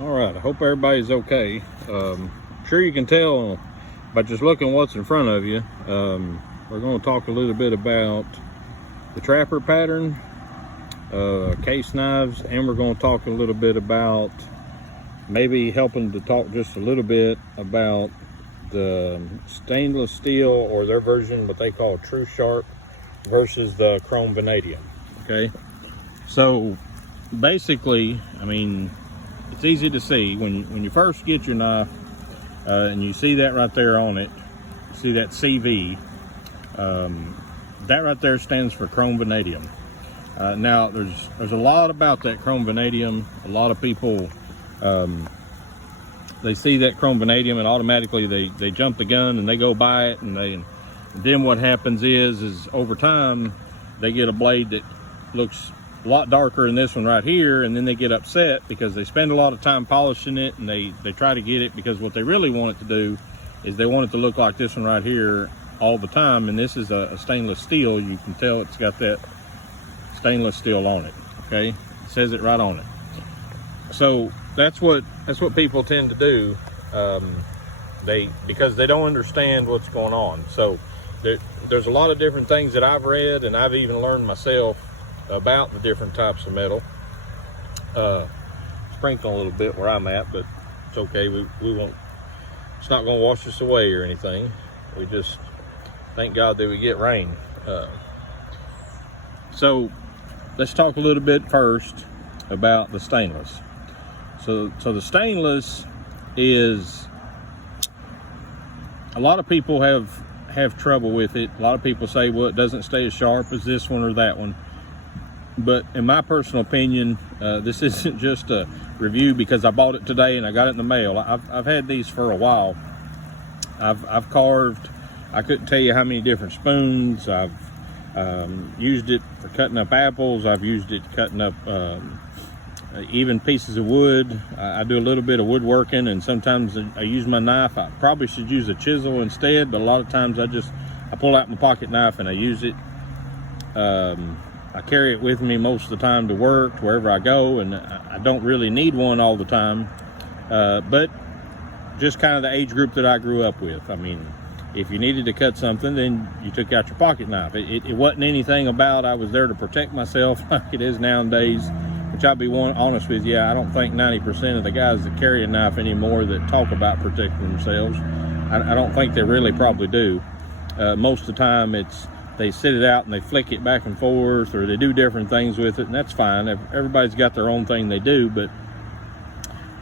All right, I hope everybody's okay. Sure you can tell by just looking what's in front of you. We're going to talk a little bit about the trapper pattern, case knives, and we're going to talk a little bit about maybe helping to talk just a little bit about the stainless steel, or their version, what they call true sharp, versus the chrome vanadium. Okay, so basically, I mean, it's easy to see when you first get your knife, and you see that right there on it. You see that CV. That right there stands for chrome vanadium. Now there's a lot about that chrome vanadium. A lot of people, they see that chrome vanadium and automatically they jump the gun and they go buy it, and then what happens is over time they get a blade that looks a lot darker than this one right here, and then they get upset because they spend a lot of time polishing it, and they try to get it, because what they really want it to do is they want it to look like this one right here all the time. And this is a stainless steel. You can tell it's got that stainless steel on it. Okay, it says it right on it. So that's what people tend to do, because they don't understand what's going on. So there's a lot of different things that I've read, and I've even learned myself about the different types of metal. Sprinkling a little bit where I'm at, but it's okay. We won't, it's not going to wash us away or anything. We just thank God that we get rain. So let's talk a little bit first about the stainless. So the stainless is, a lot of people have trouble with it. A lot of people say, well, it doesn't stay as sharp as this one or that one. But in my personal opinion, this isn't just a review because I bought it today and I got it in the mail. I've had these for a while. I've carved, I couldn't tell you how many different spoons. I've used it for cutting up apples. I've used it cutting up even pieces of wood. I do a little bit of woodworking, and sometimes I use my knife. I probably should use a chisel instead, but a lot of times I pull out my pocket knife and I use it. I carry it with me most of the time to work, to wherever I go, and I don't really need one all the time. But just kind of the age group that I grew up with. I mean, if you needed to cut something, then you took out your pocket knife. It wasn't anything about I was there to protect myself like it is nowadays, which I'll be honest with you, I don't think 90% of the guys that carry a knife anymore that talk about protecting themselves, I don't think they really probably do. Most of the time they sit it out and they flick it back and forth, or they do different things with it, and that's fine. Everybody's got their own thing they do, but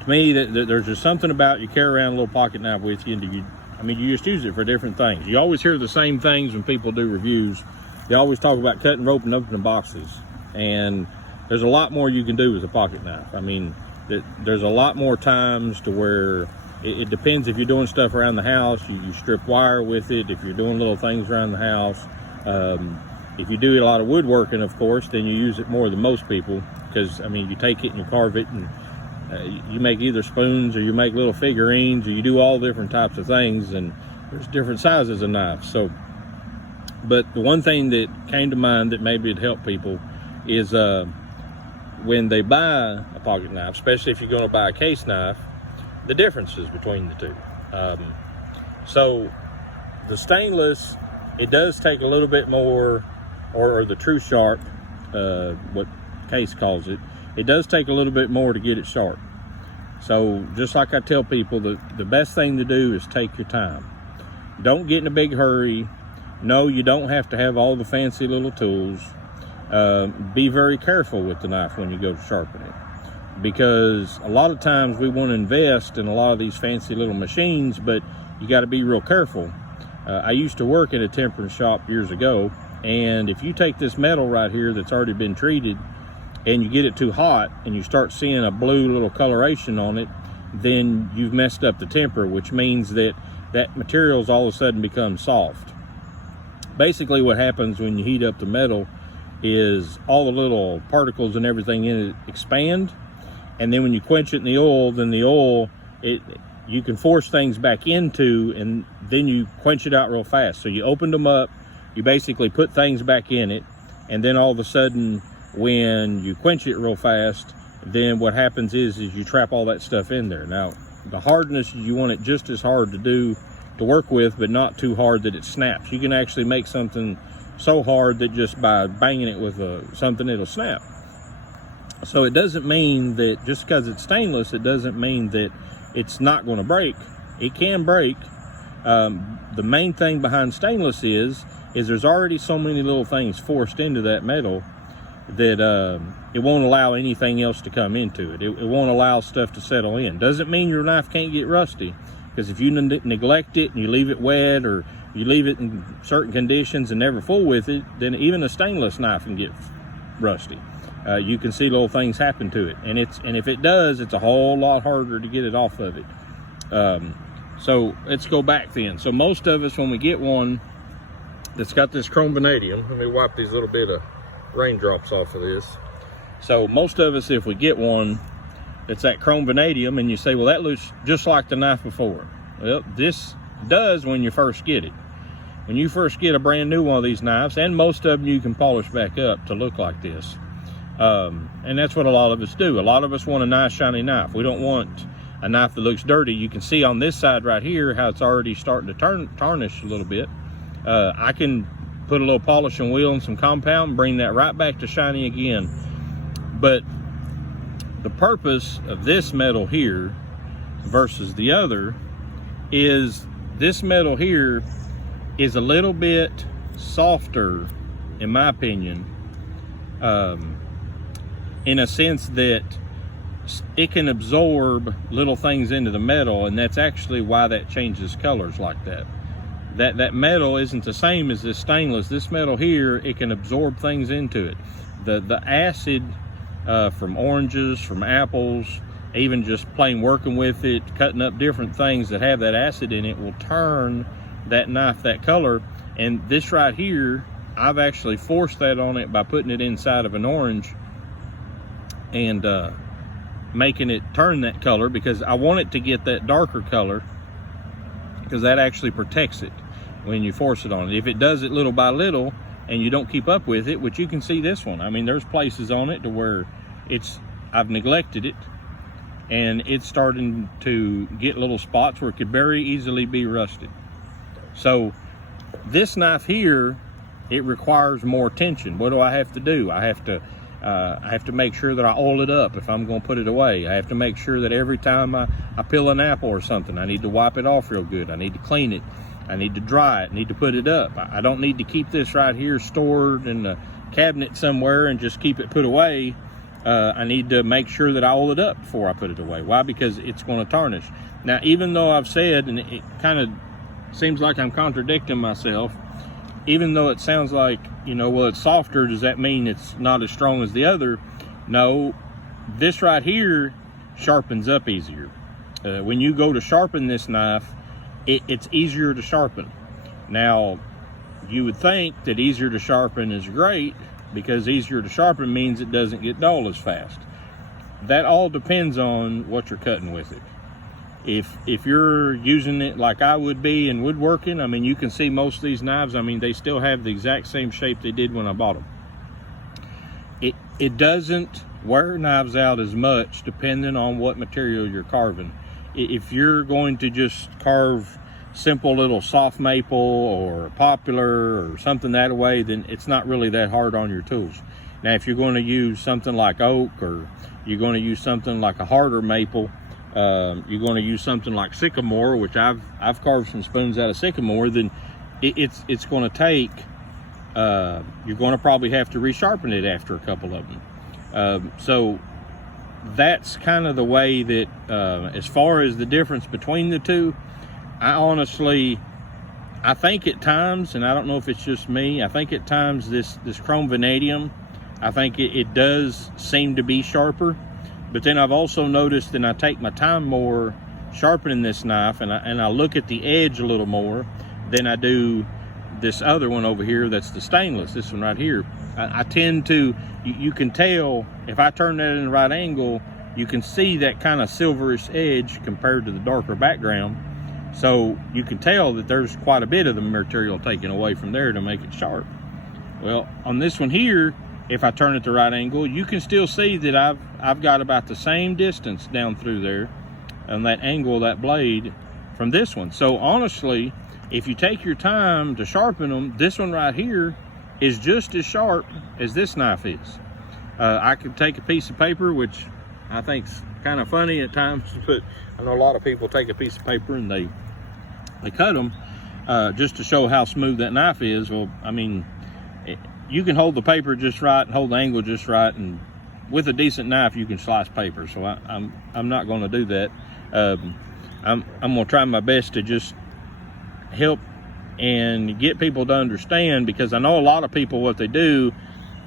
to me, there's just something about, you carry around a little pocket knife with you, and you just use it for different things. You always hear the same things when people do reviews. They always talk about cutting rope and opening boxes, and there's a lot more you can do with a pocket knife. I mean, there's a lot more times to where it depends. If you're doing stuff around the house, you strip wire with it. If you're doing little things around the house, if you do a lot of woodworking, of course, then you use it more than most people, because I mean, you take it and you carve it, and you make either spoons, or you make little figurines, or you do all different types of things, and there's different sizes of knives. So, but the one thing that came to mind that maybe it'd help people is when they buy a pocket knife, especially if you're going to buy a case knife, the differences between the two. So the stainless, it does take a little bit more, or the true sharp, what Case calls it, it does take a little bit more to get it sharp. So just like I tell people, the best thing to do is take your time. Don't get in a big hurry. No, you don't have to have all the fancy little tools. Be very careful with the knife when you go to sharpen it, because a lot of times we want to invest in a lot of these fancy little machines, but you got to be real careful. I used to work in a tempering shop years ago, and if you take this metal right here that's already been treated and you get it too hot and you start seeing a blue little coloration on it, then you've messed up the temper, which means that material's all of a sudden becomes soft. Basically what happens when you heat up the metal is all the little particles and everything in it expand, and then when you quench it in the oil, then the oil, you can force things back into, and then you quench it out real fast. So you opened them up, you basically put things back in it, and then all of a sudden when you quench it real fast, then what happens is you trap all that stuff in there. Now, the hardness, you want it just as hard to work with, but not too hard that it snaps. You can actually make something so hard that just by banging it with something, it'll snap. So it doesn't mean that just because it's stainless, it doesn't mean that it's not going to break. It can break. The main thing behind stainless is there's already so many little things forced into that metal that it won't allow anything else to come into it. It won't allow stuff to settle in. Doesn't mean your knife can't get rusty, because if you neglect it and you leave it wet, or you leave it in certain conditions and never fool with it, then even a stainless knife can get rusty. You can see little things happen to it, and if it does, it's a whole lot harder to get it off of it. So let's go back then. So most of us, when we get one that's got this chrome vanadium, let me wipe these little bit of raindrops off of this. So most of us, if we get one that's that chrome vanadium, and you say, well, that looks just like the knife before. Well, this does when you first get it. When you first get a brand new one of these knives, and most of them you can polish back up to look like this. And that's what a lot of us do. A lot of us want a nice shiny knife. We don't want a knife that looks dirty. You can see on this side right here how it's already starting to tarnish a little bit. I can put a little polishing wheel and some compound and bring that right back to shiny again. But the purpose of this metal here versus the other is this metal here is a little bit softer, in my opinion, in a sense that it can absorb little things into the metal, and that's actually why that changes colors like that. That metal isn't the same as this stainless. This metal here, it can absorb things into it. The acid from oranges, from apples, even just plain working with it, cutting up different things that have that acid in it, will turn that knife that color. And this right here, I've actually forced that on it by putting it inside of an orange and making it turn that color, because I want it to get that darker color, because that actually protects it when you force it on it. If it does it little by little and you don't keep up with it, which you can see this one, I mean, there's places on it to where I've neglected it, and it's starting to get little spots where it could very easily be rusted. So this knife here, it requires more attention. What do I have to do? I have to make sure that I oil it up if I'm going to put it away. I have to make sure that every time I peel an apple or something, I need to wipe it off real good. I need to clean it. I need to dry it. I need to put it up. I don't need to keep this right here stored in a cabinet somewhere and just keep it put away. I need to make sure that I oil it up before I put it away. Why? Because it's going to tarnish. Now, even though I've said, and it kind of seems like I'm contradicting myself, even though it sounds like, well, it's softer, does that mean it's not as strong as the other? No, this right here sharpens up easier. When you go to sharpen this knife, it's easier to sharpen. Now, you would think that easier to sharpen is great, because easier to sharpen means it doesn't get dull as fast. That all depends on what you're cutting with it. If you're using it like I would be in woodworking, I mean, you can see most of these knives, I mean, they still have the exact same shape they did when I bought them. It doesn't wear knives out as much depending on what material you're carving. If you're going to just carve simple little soft maple or poplar or something that way, then it's not really that hard on your tools. Now, if you're going to use something like oak, or you're going to use something like a harder maple, you're going to use something like sycamore, which I've carved some spoons out of sycamore, then it's going to take, you're going to probably have to resharpen it after a couple of them. So that's kind of the way that, as far as the difference between the two, I think at times, and I don't know if it's just me, I think at times this chrome vanadium, I think it does seem to be sharper. But then I've also noticed that I take my time more sharpening this knife, and I look at the edge a little more than I do this other one over here that's the stainless, this one right here. I tend to, you can tell, if I turn that in the right angle, you can see that kind of silverish edge compared to the darker background. So you can tell that there's quite a bit of the material taken away from there to make it sharp. Well, on this one here, if I turn it the right angle, you can still see that I've got about the same distance down through there on that angle of that blade from this one. So honestly, if you take your time to sharpen them, this one right here is just as sharp as this knife is. I could take a piece of paper, which I think's kind of funny at times, but I know a lot of people take a piece of paper and they cut them just to show how smooth that knife is. Well, I mean, you can hold the paper just right and hold the angle just right, and with a decent knife you can slice paper. So I'm not going to do that. I'm going to try my best to just help and get people to understand, because I know a lot of people, what they do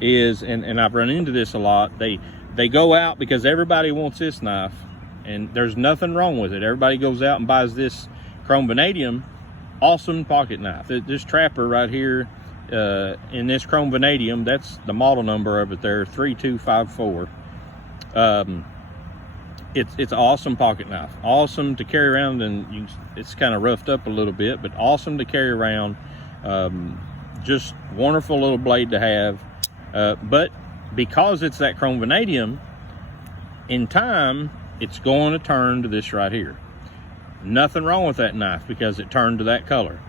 is, and I've run into this a lot, they go out because everybody wants this knife, and there's nothing wrong with it. Everybody goes out and buys this chrome vanadium, awesome pocket knife. This trapper right here in this chrome vanadium, that's the model number of it there, 3254. It's an awesome pocket knife, awesome to carry around, and it's kind of roughed up a little bit, but awesome to carry around. Just wonderful little blade to have. But because it's that chrome vanadium, in time it's going to turn to this right here. Nothing wrong with that knife because it turned to that color.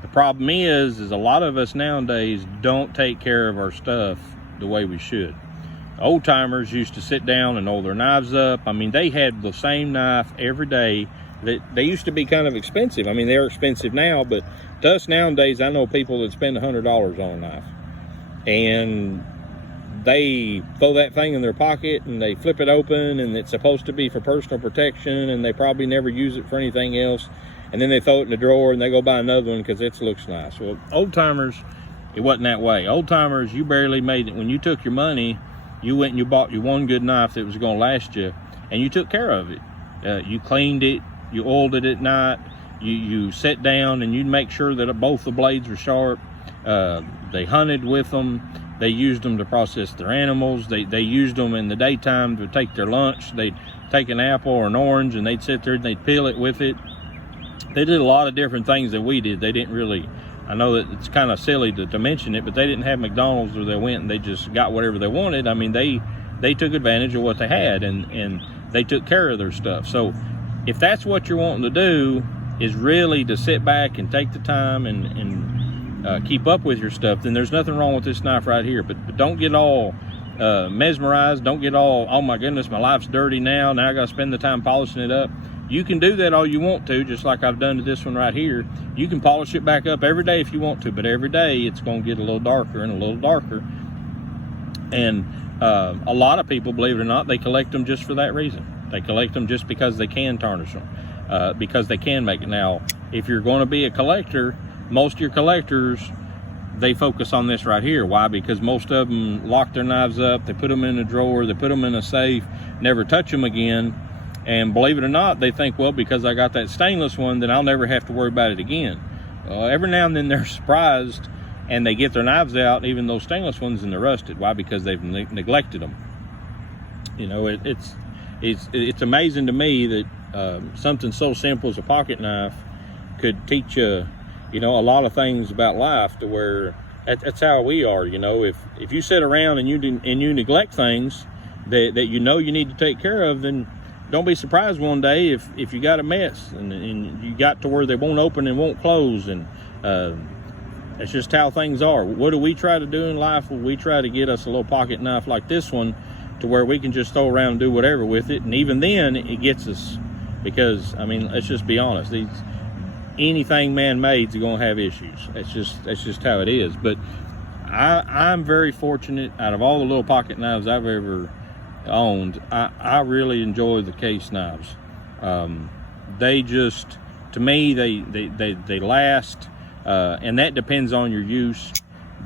The problem is a lot of us nowadays don't take care of our stuff the way we should. Old timers used to sit down and oil their knives up. I mean, they had the same knife every day. They used to be kind of expensive. I mean, they're expensive now, but to us nowadays, I know people that spend $100 on a knife, and they throw that thing in their pocket and they flip it open, and it's supposed to be for personal protection, and they probably never use it for anything else, and then they throw it in the drawer and they go buy another one because it looks nice. Well, old timers, it wasn't that way. Old timers, you barely made it. When you took your money, you went and you bought you one good knife that was going to last you, and you took care of it. You cleaned it, you oiled it at night, you sat down and you'd make sure that both the blades were sharp. They hunted with them. They used them to process their animals. They used them in the daytime to take their lunch. They'd take an apple or an orange and they'd sit there and they'd peel it with it. They did a lot of different things that we did. They didn't really, I know that it's kind of silly to mention it, but they didn't have McDonald's where they went and they just got whatever they wanted. I mean, they took advantage of what they had, and they took care of their stuff. So if that's what you're wanting to do, is really to sit back and take the time and keep up with your stuff, then there's nothing wrong with this knife right here. But don't get all mesmerized. Don't get all, oh my goodness, my life's dirty now I gotta spend the time polishing it up. You can do that all you want to, just like I've done to this one right here. You can polish it back up every day if you want to, but every day it's going to get a little darker and a little darker. And a lot of people, believe it or not, they collect them just for that reason. They collect them just because they can tarnish them, because they can make it. Now, if you're going to be a collector, most of your collectors, they focus on this right here. Why? Because most of them lock their knives up, they put them in a drawer, they put them in a safe, never touch them again. And believe it or not, they think, well, because I got that stainless one, then I'll never have to worry about it again. Every now and then they're surprised and they get their knives out, even those stainless ones, and they're rusted. Why? Because they've neglected them. You know, it's amazing to me that something so simple as a pocket knife could teach you, you know, a lot of things about life, to where that's how we are. You know, if you sit around and you neglect things that you know you need to take care of, then don't be surprised one day if you got a mess and you got to where they won't open and won't close. And that's just how things are. What do we try to do in life? Well, we try to get us a little pocket knife like this one, to where we can just throw around and do whatever with it. And even then, it gets us, because, I mean, let's just be honest. Anything man-made is going to have issues. That's just how it is. But I'm very fortunate. Out of all the little pocket knives I've ever owned, I really enjoy the case knives. They just, to me, they last, and that depends on your use,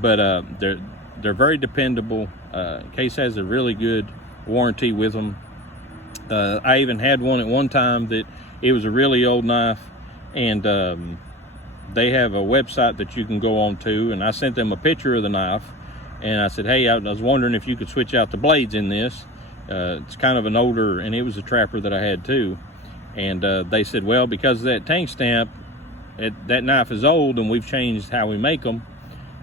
but they're very dependable. Case has a really good warranty with them. I even had one at one time that it was a really old knife, and they have a website that you can go on to, and I sent them a picture of the knife, and I said, hey, I was wondering if you could switch out the blades in this. It's kind of an older, and it was a trapper that I had too, and they said, well, because of that tank stamp, that knife is old and we've changed how we make them,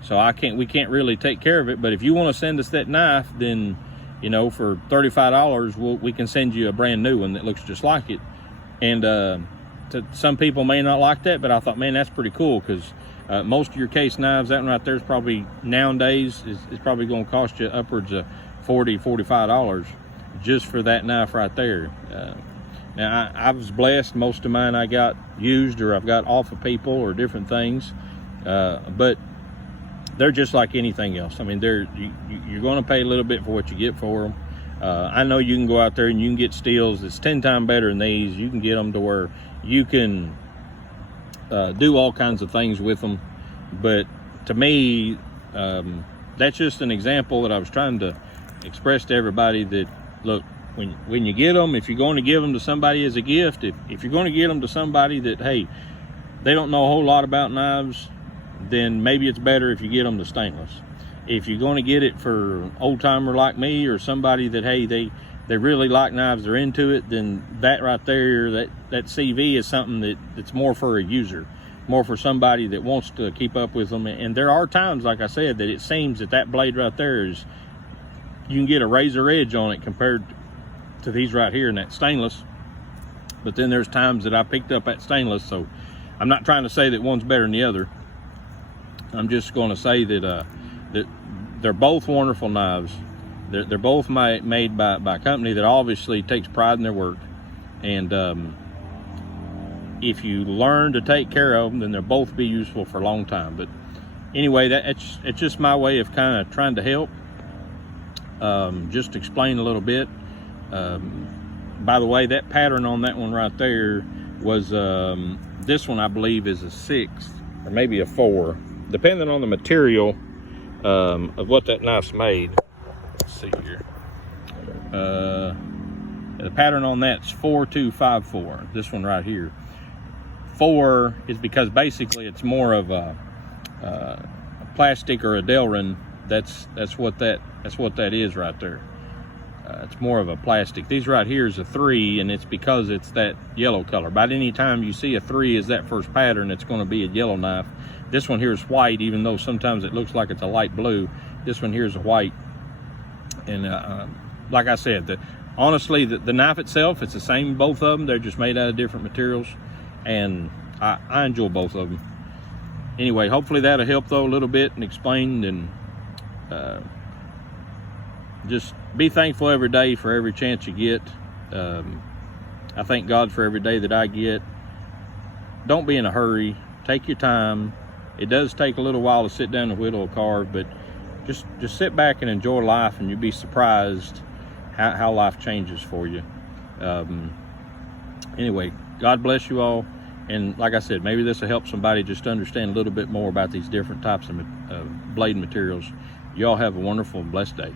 so we can't really take care of it. But if you want to send us that knife, then you know, for $35, we can send you a brand new one that looks just like it. And some people may not like that, but I thought, man, that's pretty cool, because most of your case knives, that one right there is probably nowadays is probably going to cost you upwards of $40–45 just for that knife right there. Now I was blessed. Most of mine I got used, or I've got off of people or different things, but they're just like anything else. I mean, you're going to pay a little bit for what you get for them. I know you can go out there and you can get steels that's 10 times better than these. You can get them to where you can do all kinds of things with them. But to me, that's just an example that I was trying to express to everybody, that look, when you get them, if you're going to give them to somebody as a gift, if you're going to get them to somebody that, hey, they don't know a whole lot about knives, then maybe it's better if you get them to stainless. If you're going to get it for an old timer like me, or somebody that, hey, they really like knives, they're into it, then that right there, that CV is something that's more for a user, more for somebody that wants to keep up with them. And there are times, like I said, that it seems that blade right there is, you can get a razor edge on it compared to these right here in that stainless. But then there's times that I picked up that stainless, so I'm not trying to say that one's better than the other. I'm just going to say that that they're both wonderful knives. They're both made by a company that obviously takes pride in their work, and if you learn to take care of them, then they'll both be useful for a long time. But anyway, it's just my way of kind of trying to help, just explain a little bit. By the way, that pattern on that one right there was this one I believe is a 6 or maybe a 4, depending on the material of what that knife's made. Let's see here. The pattern on that's 4254. This one right here. 4 is because basically it's more of a plastic or a Delrin. That's what that is right there. It's more of a plastic. These right here is a 3, and it's because it's that yellow color. About any time you see a 3 as that first pattern, it's going to be a yellow knife. This one here is white, even though sometimes it looks like it's a light blue. This one here is a white. And like I said, honestly, the knife itself, it's the same, both of them. They're just made out of different materials, and I enjoy both of them. Anyway, hopefully that'll help though a little bit and explain, and just be thankful every day for every chance you get. I thank God for every day that I get. Don't be in a hurry. Take your time. It does take a little while to sit down and whittle a carve, but just sit back and enjoy life, and you'll be surprised how life changes for you. Anyway, God bless you all. And like I said, maybe this will help somebody just understand a little bit more about these different types of blade materials. You all have a wonderful and blessed day.